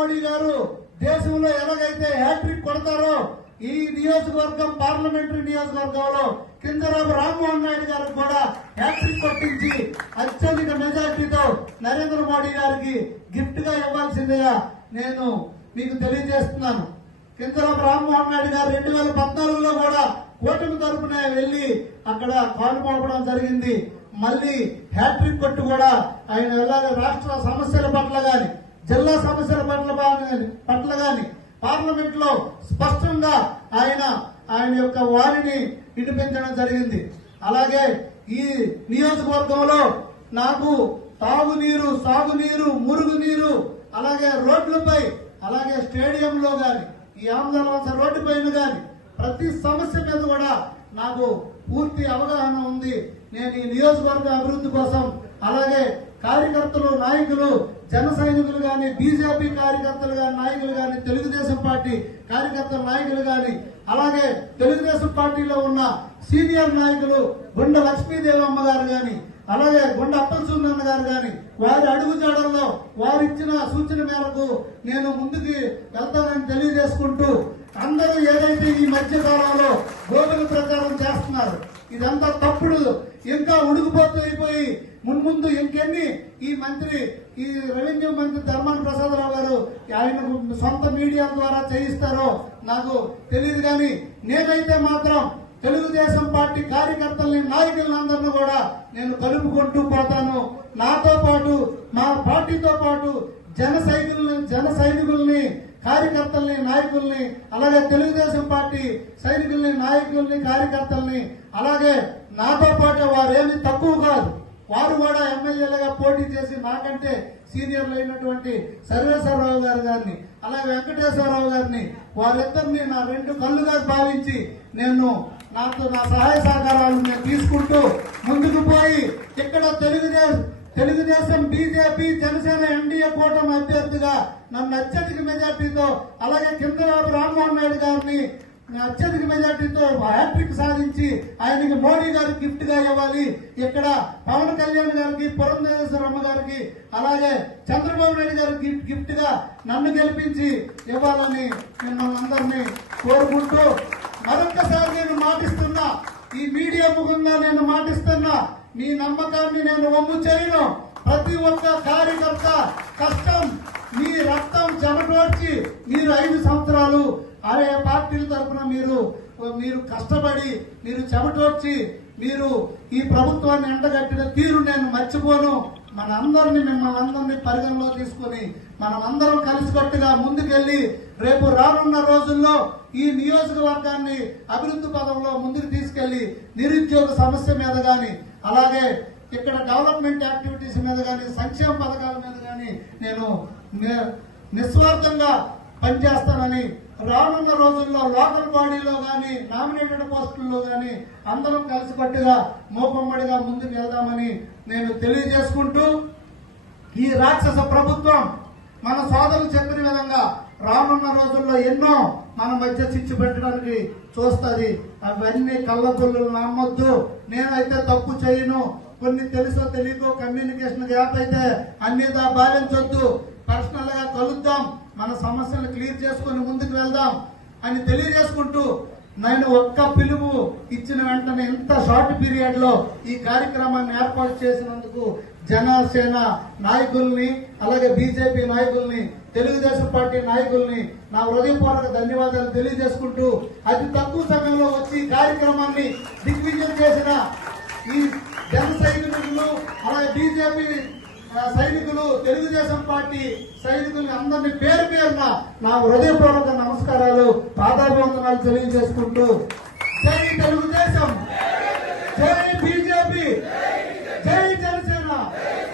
మోడీ గారు దేశంలో ఎలాగైతే హ్యాట్రిక్ కొడతారో ఈ నియోజకవర్గం పార్లమెంటరీ నియోజకవర్గంలో కిందరాబు రామ్మోహన్ నాయుడు గారికి కూడా హ్యాట్రిక్ కొట్టించి అత్యధిక మెజార్టీతో నరేంద్ర మోడీ గారికి గిఫ్ట్గా ఇవ్వాల్సిందిగా నేను మీకు తెలియజేస్తున్నాను. కిందరాబు రామ్మోహన్ నాయుడు గారు రెండు వేల పద్నాలుగులో కూడా కూటమి తరపున వెళ్ళి అక్కడ కాలు పంపడం జరిగింది. మళ్ళీ హ్యాట్రిక్ కొట్టు కూడా ఆయన వెళ్ళాలి రాష్ట్ర సమస్యల పట్ల గాని జిల్లా సమస్యల పట్ల పట్ల కానీ పార్లమెంట్లో స్పష్టంగా ఆయన ఆయన యొక్క వారిని వినిపించడం జరిగింది. అలాగే ఈ నియోజకవర్గంలో నాకు తాగునీరు సాగునీరు మురుగునీరు అలాగే రోడ్లపై అలాగే స్టేడియంలో కానీ ఈ ఆంధ్రవలస రోడ్డు పైన ప్రతి సమస్య మీద కూడా నాకు పూర్తి అవగాహన ఉంది. నేను ఈ నియోజకవర్గ అభివృద్ధి కోసం అలాగే కార్యకర్తలు నాయకులు జన సైనికులు కానీ బీజేపీ కార్యకర్తలు కానీ నాయకులు కానీ తెలుగుదేశం పార్టీ కార్యకర్తల నాయకులు కానీ అలాగే తెలుగుదేశం పార్టీలో ఉన్న సీనియర్ నాయకులు గుండ లక్ష్మీదేవమ్మ గారు కానీ అలాగే గుండ అప్పలసుందన్న గారు కానీ వారి అడుగుజాడల్లో వారు ఇచ్చిన సూచన మేరకు నేను ముందుకి వెళ్తానని తెలియజేసుకుంటూ అందరూ ఏదైతే ఈ మధ్య కాలంలో గోగుల ప్రచారం చేస్తున్నారు ఇదంతా తప్పుడు. ఇంకా ఉడికిపోతూ అయిపోయి మున్ముందు ఇంకెన్ని? ఈ మంత్రి ఈ రెవెన్యూ మంత్రి ధర్మాన ప్రసాదరావు గారు ఆయన సొంత మీడియా ద్వారా చేయిస్తారో నాకు తెలియదు కానీ నేనైతే మాత్రం తెలుగుదేశం పార్టీ కార్యకర్తల్ని నాయకులందరినీ కూడా నేను కలుపుకుంటూ పోతాను. నాతో పాటు మా పార్టీతో పాటు జన సైనికుల్ని జన సైనికుల్ని కార్యకర్తల్ని నాయకుల్ని అలాగే తెలుగుదేశం పార్టీ సైనికుల్ని నాయకుల్ని కార్యకర్తల్ని అలాగే నాతో పాటు వారేమి తక్కువ కాదు. వారు కూడా ఎమ్మెల్యేలుగా పోటీ చేసి నాకంటే సీనియర్లు అయినటువంటి సర్వేశ్వరరావు గారు గారిని అలాగే వెంకటేశ్వరరావు గారిని వారిద్దరిని నా రెండు కళ్ళుగా భావించి నేను నాతో నా సహాయ సహకారాలు నేను తీసుకుంటూ ముందుకు పోయి ఇక్కడ తెలుగుదేశం తెలుగుదేశం బీజేపీ జనసేన ఎన్డీఏ కూటమి అభ్యర్థిగా నన్ను అత్యధిక మెజార్టీతో అలాగే కిందరాపు రామ్మోహన్ నాయుడు గారిని అత్యధిక మెజార్టీతో హ్యాట్రిక్ సాధించి ఆయనకి మోడీ గారికి గిఫ్ట్గా ఇవ్వాలి. ఇక్కడ పవన్ కళ్యాణ్ గారికి పురంధేశ్వరమ్మ గారికి అలాగే చంద్రబాబు నాయుడు గారికి గిఫ్ట్గా నన్ను గెలిపించి ఇవ్వాలని మిమ్మల్ని అందరినీ కోరుకుంటూ మరొక్కసారి నేను మాటిస్తున్నా. ఈ మీడియా ముఖంగా నేను మా మీ నమ్మకాన్ని నేను వమ్ము చేయను ప్రతి ఒక్క కార్యకర్త కష్టం మీ రక్తం చెమటోడ్చి మీరు ఐదు సంవత్సరాలు ఆయా పార్టీల తరఫున మీరు మీరు కష్టపడి మీరు చెమటోడ్చి మీరు ఈ ప్రభుత్వాన్ని ఎండగట్టిన తీరు నేను మర్చిపోను. మన అందరిని మిమ్మల్ని అందరినీ పరిగణలో తీసుకొని మనం అందరం కలిసికట్టుగా ముందుకెళ్ళి రేపు రానున్న రోజుల్లో ఈ నియోజకవర్గాన్ని అభివృద్ధి పదంలో ముందుకు తీసుకెళ్ళి నిరుద్యోగ సమస్య మీద కానీ అలాగే ఇక్కడ డెవలప్మెంట్ యాక్టివిటీస్ మీద కానీ సంక్షేమ పథకాల మీద కానీ నేను నిస్వార్థంగా పనిచేస్తానని రానున్న రోజుల్లో లోకల్ బాడీలో కానీ నామినేటెడ్ పోస్టుల్లో కానీ అందరం కలిసిపట్టిగా మోపమ్మడిగా ముందుకు వెళ్దామని నేను తెలియజేసుకుంటూ ఈ రాక్షస ప్రభుత్వం మన సోదరులు చెప్పిన విధంగా రానున్న రోజుల్లో ఎన్నో మన మధ్య చిచ్చు పెట్టడానికి చూస్తుంది. అవన్నీ కళ్ళగొల్లు నమ్మొద్దు. నేనైతే తప్పు చేయను. కొన్ని తెలుసో తెలియకో కమ్యూనికేషన్ గ్యాప్ అయితే అన్నిదా భావించొద్దు పర్సనల్గా కలుద్దాం. మన సమస్యలు క్లియర్ చేసుకొని ముందుకు వెళ్దాం అని తెలియజేసుకుంటూ నేను ఒక్క పిలుపు ఇచ్చిన వెంటనే ఇంత షార్ట్ పీరియడ్లో ఈ కార్యక్రమాన్ని ఏర్పాటు చేసినందుకు జనసేన నాయకుల్ని అలాగే బీజేపీ నాయకుల్ని తెలుగుదేశం పార్టీ నాయకుల్ని నా హృదయపూర్వక ధన్యవాదాలు తెలియజేసుకుంటూ అతి తక్కువ సమయంలో వచ్చి ఈ కార్యక్రమాన్ని దిగ్విజయం చేసిన ఈ జన సైనికులు అలాగే బీజేపీ సైనికులు తెలుగుదేశం పార్టీ సైనికుల్ని అందరినీ పేరు పేరున నా హృదయపూర్వక నమస్కారాలు పాదాభివందనాలు తెలియజేసుకుంటూ జై తెలుగుదేశం! జై